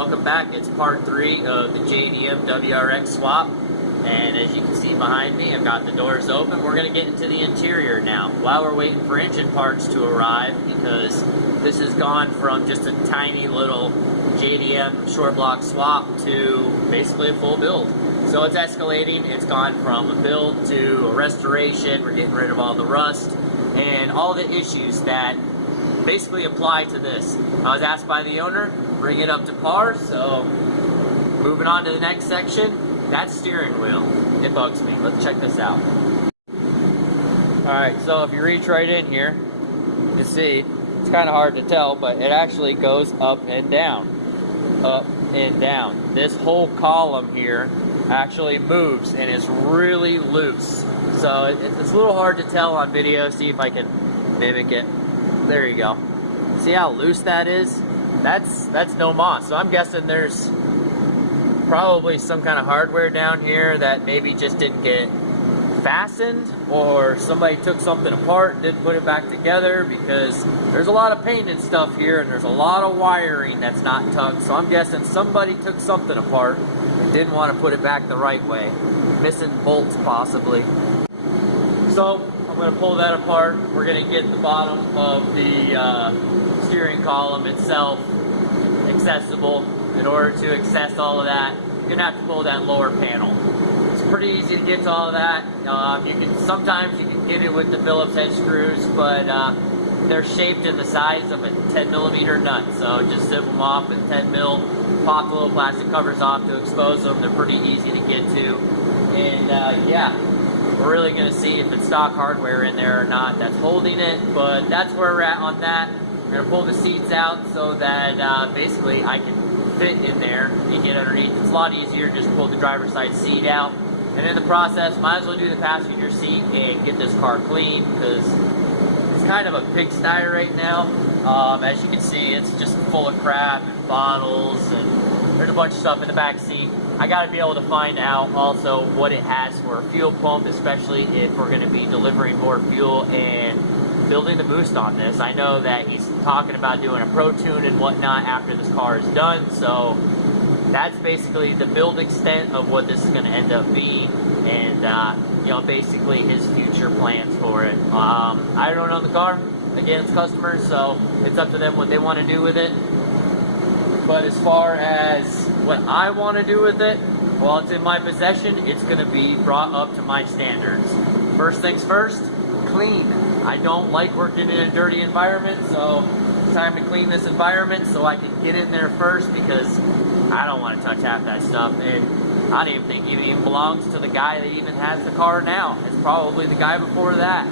welcome back. It's part 3 of the JDM WRX Swap, and as you can see behind me, I've got the doors open. We're going to get into the interior now while we're waiting for engine parts to arrive, because this has gone from just a tiny little JDM short block swap to basically a full build. So it's escalating. It's gone from a build to a restoration. We're getting rid of all the rust and all the issues that basically apply to this. I was asked by the owner, bring it up to par, so moving on to the next section, that steering wheel. It bugs me. Let's check this out. Alright, so if you reach right in here, you see, it's kind of hard to tell, but it actually goes up and down. Up and down. This whole column here actually moves and is really loose. So it's a little hard to tell on video. See if I can mimic it. There you go. See how loose that is? That's no moss. So I'm guessing there's probably some kind of hardware down here that maybe just didn't get fastened, or somebody took something apart and didn't put it back together, because there's a lot of paint and stuff here and there's a lot of wiring that's not tucked. So I'm guessing somebody took something apart and didn't want to put it back the right way. Missing bolts possibly. So I'm going to pull that apart. We're going to get the bottom of the steering column itself accessible. In order to access all of that, you're going to have to pull that lower panel. It's pretty easy to get to all of that. Sometimes you can get it with the Phillips head screws, but they're shaped in the size of a 10mm nut. So just zip them off with 10 mil, pop the little plastic covers off to expose them. They're pretty easy to get to. And yeah, we're really going to see if it's stock hardware in there or not that's holding it, but that's where we're at on that. We're going to pull the seats out so that basically I can fit in there and get underneath. It's a lot easier just pull the driver's side seat out, and in the process might as well do the passenger seat and get this car clean, because it's kind of a pigsty right now. As you can see, it's just full of crap and bottles, and there's a bunch of stuff in the back seat. I got to be able to find out also what it has for a fuel pump, especially if we're going to be delivering more fuel and building the boost on this. I know that he's talking about doing a pro tune and whatnot after this car is done, so that's basically the build extent of what this is going to end up being, and you know, basically his future plans for it. I don't own the car. Again, it's customers, so it's up to them what they want to do with it. But as far as what I want to do with it, while it's in my possession, it's going to be brought up to my standards. First things first, clean. I don't like working in a dirty environment, so it's time to clean this environment so I can get in there first, because I don't want to touch half that stuff. And I don't even think it even belongs to the guy that even has the car now. It's probably the guy before that.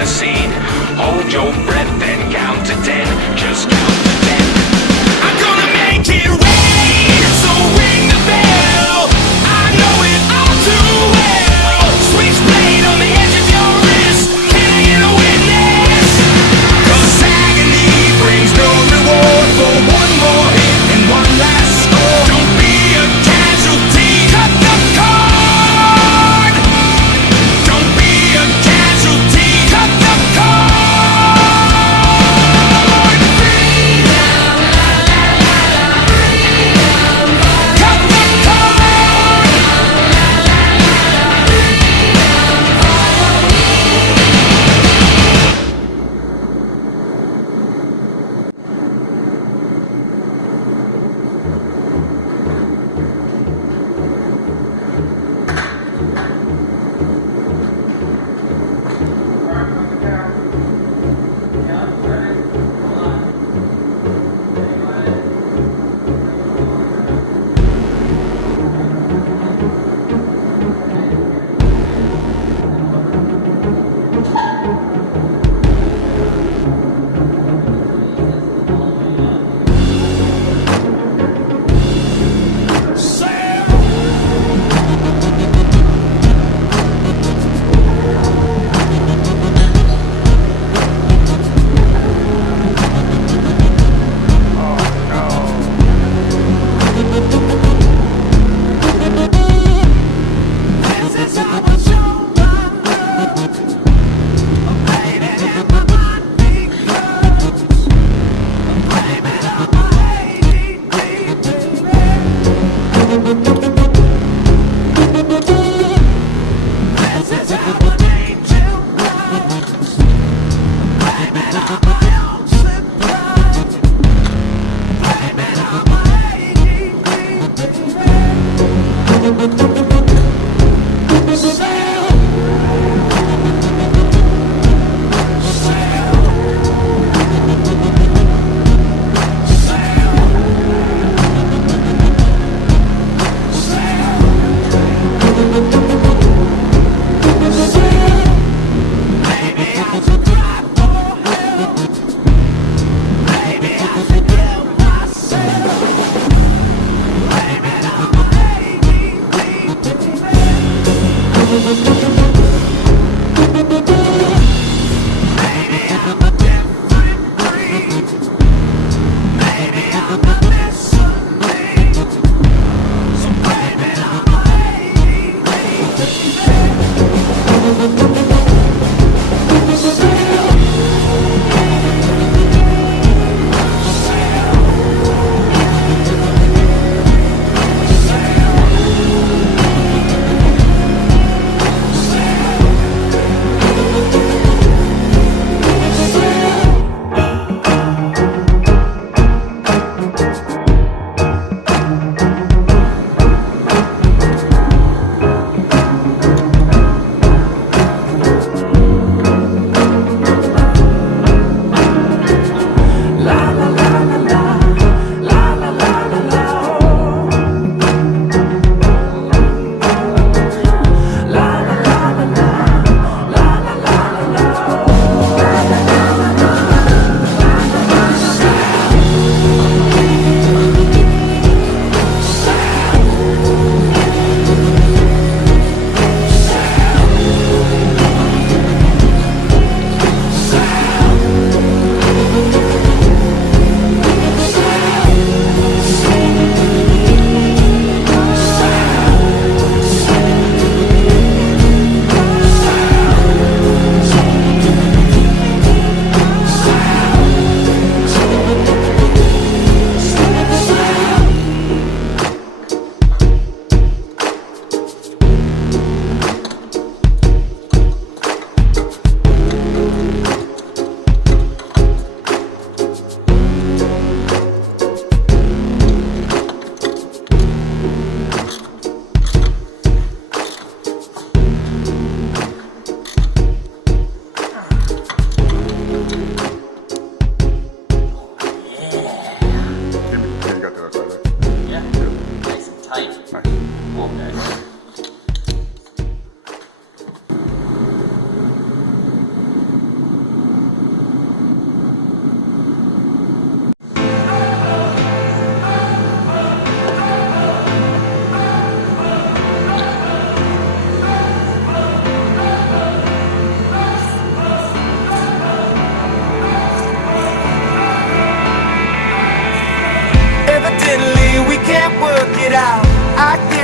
the scene. Hold your breath and count to 10. Just count to 10. I'm gonna make it rain, so ring the bell. I know it all too well. Switchblade on the edge of your wrist. Can I get a witness? 'Cause agony brings no reward for one more hit and one last score. Don't be a casualty. Cut the cord. Don't be a casualty. Cut the cord. Free.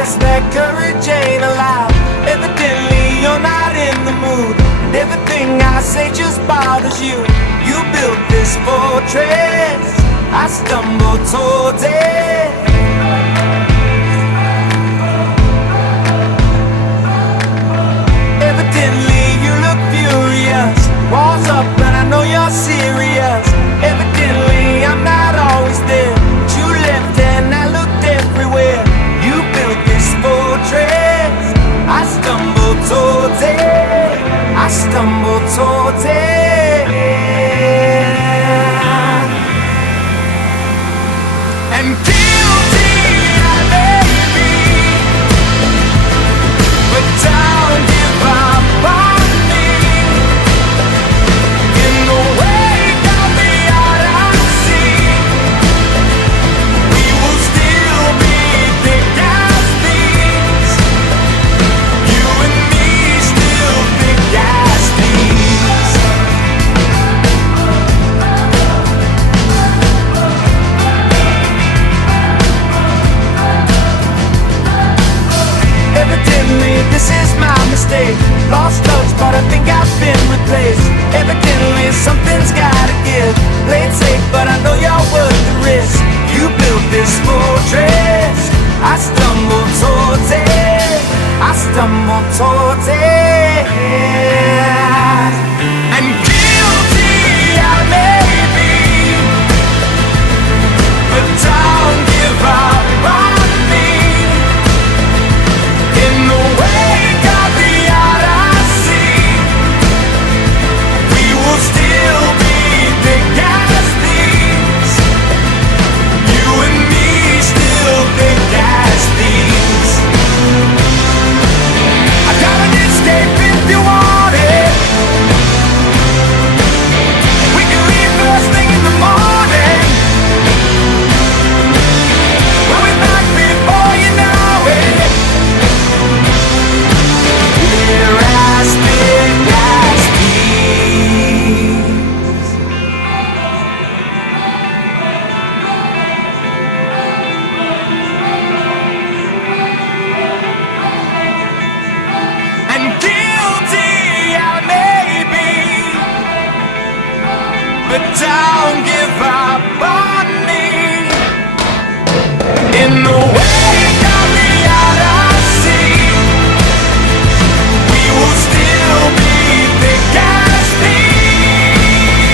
guess that courage ain't allowed. Evidently you're not in the mood, and everything I say just bothers you. You built this fortress, I stumble towards it. Evidently you look furious, walls up and I know you're serious. Evidently I'm not always there, but you left and I looked everywhere. You built this fortress, I stumbled towards it, I stumbled towards it. And guilty I may be, but don't give up on me. In the wake of the Odyssey, we will still be thick as thieves. You and me still thick as thieves. Evidently this is my mistake. Lost touch but I think I've been replaced. Evidently something's gotta give. Played safe but I know you're worth the risk. You built this fortress, I stumbled towards it, I stumbled towards it. And guilty I may be, but don't give up on me. In the wake of the Odyssey, we will still be thick as thieves. You and me still thick as thieves. I got an escape if you want it. We can leave first thing in the morning. We'll be back before you know it. We're as big as thieves. And guilty I may be, but don't give up on me. In the wake of the Odyssey, we will still be thick as thieves.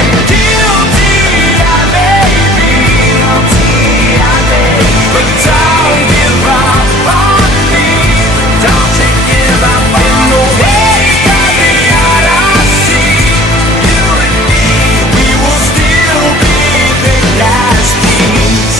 And guilty I may be, but don't give up on me. Don't you give up on me. In the wake of the Odyssey, you and me, we will still be thick as thieves.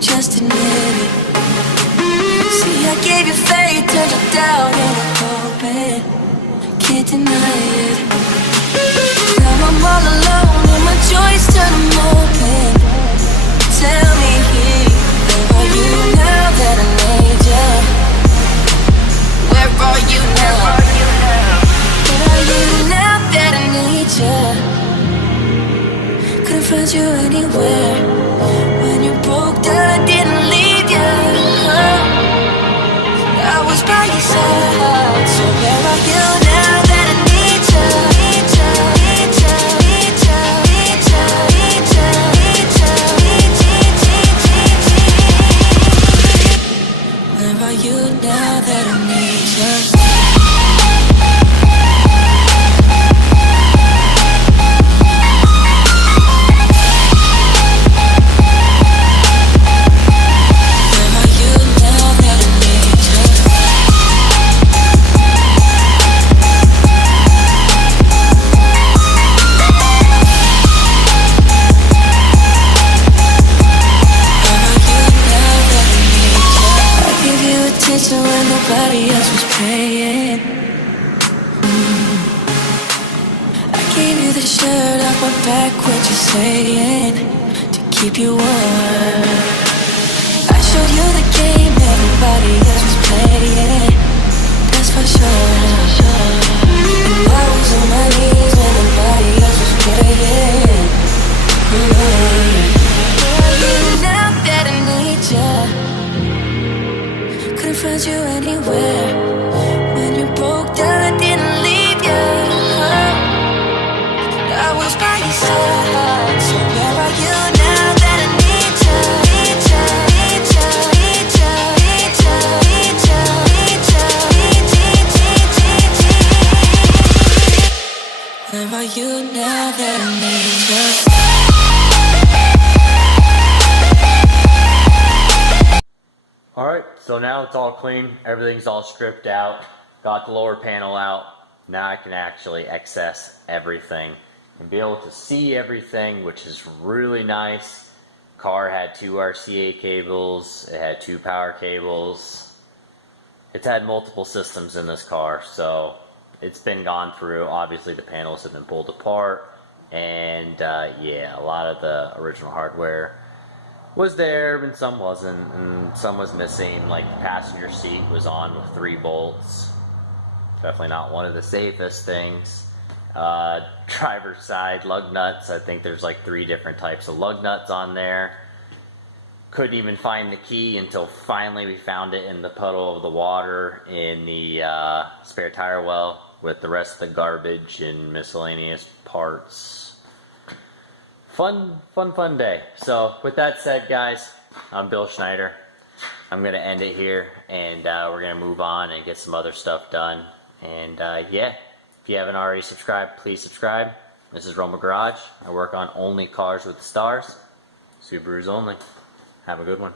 Just admit it. See, I gave you faith, turned you down, and I'm hoping. Can't deny it. Now I'm all alone, and my joys turn them open. Tell me, where are you now that I need you? Where are you now? Where are you now that I need you? Couldn't find you anywhere. When you broke down, I didn't leave you. I was by your side. So where are you now that I need you? Need you, need you, need you, need you, need you, need you, need you, need you. Where are you now that I need you? saying. I gave you the shirt off my back, what you saying? To keep you warm. I showed you the game everybody else was playing. That's for sure. And I was on my knees when nobody else was praying. Now that I need you, couldn't find you anywhere. When you broke down, I didn't leave you. I was by your side. So where are you now that I need you? Need you, need you, need you, need you, need you, need you, need you, need you. Where are you now that I need you? Alright, so now it's all clean, everything's all stripped out, got the lower panel out. Now I can actually access everything and be able to see everything, which is really nice. Car had 2 RCA cables, it had 2 power cables. It's had multiple systems in this car, so it's been gone through. Obviously the panels have been pulled apart, and yeah, a lot of the original hardware was there, and some wasn't, and some was missing. Like the passenger seat was on with 3 bolts. Definitely not one of the safest things. Driver's side lug nuts, I think there's like 3 different types of lug nuts on there. Couldn't even find the key until finally we found it in the puddle of the water in the spare tire well with the rest of the garbage and miscellaneous parts. Fun day. So with that said, guys, I'm Bill Schneider. I'm going to end it here, and we're going to move on and get some other stuff done. And yeah, if you haven't already subscribed, please subscribe. This is Roma Garage. I work on only cars with the stars. Subarus only. Have a good one.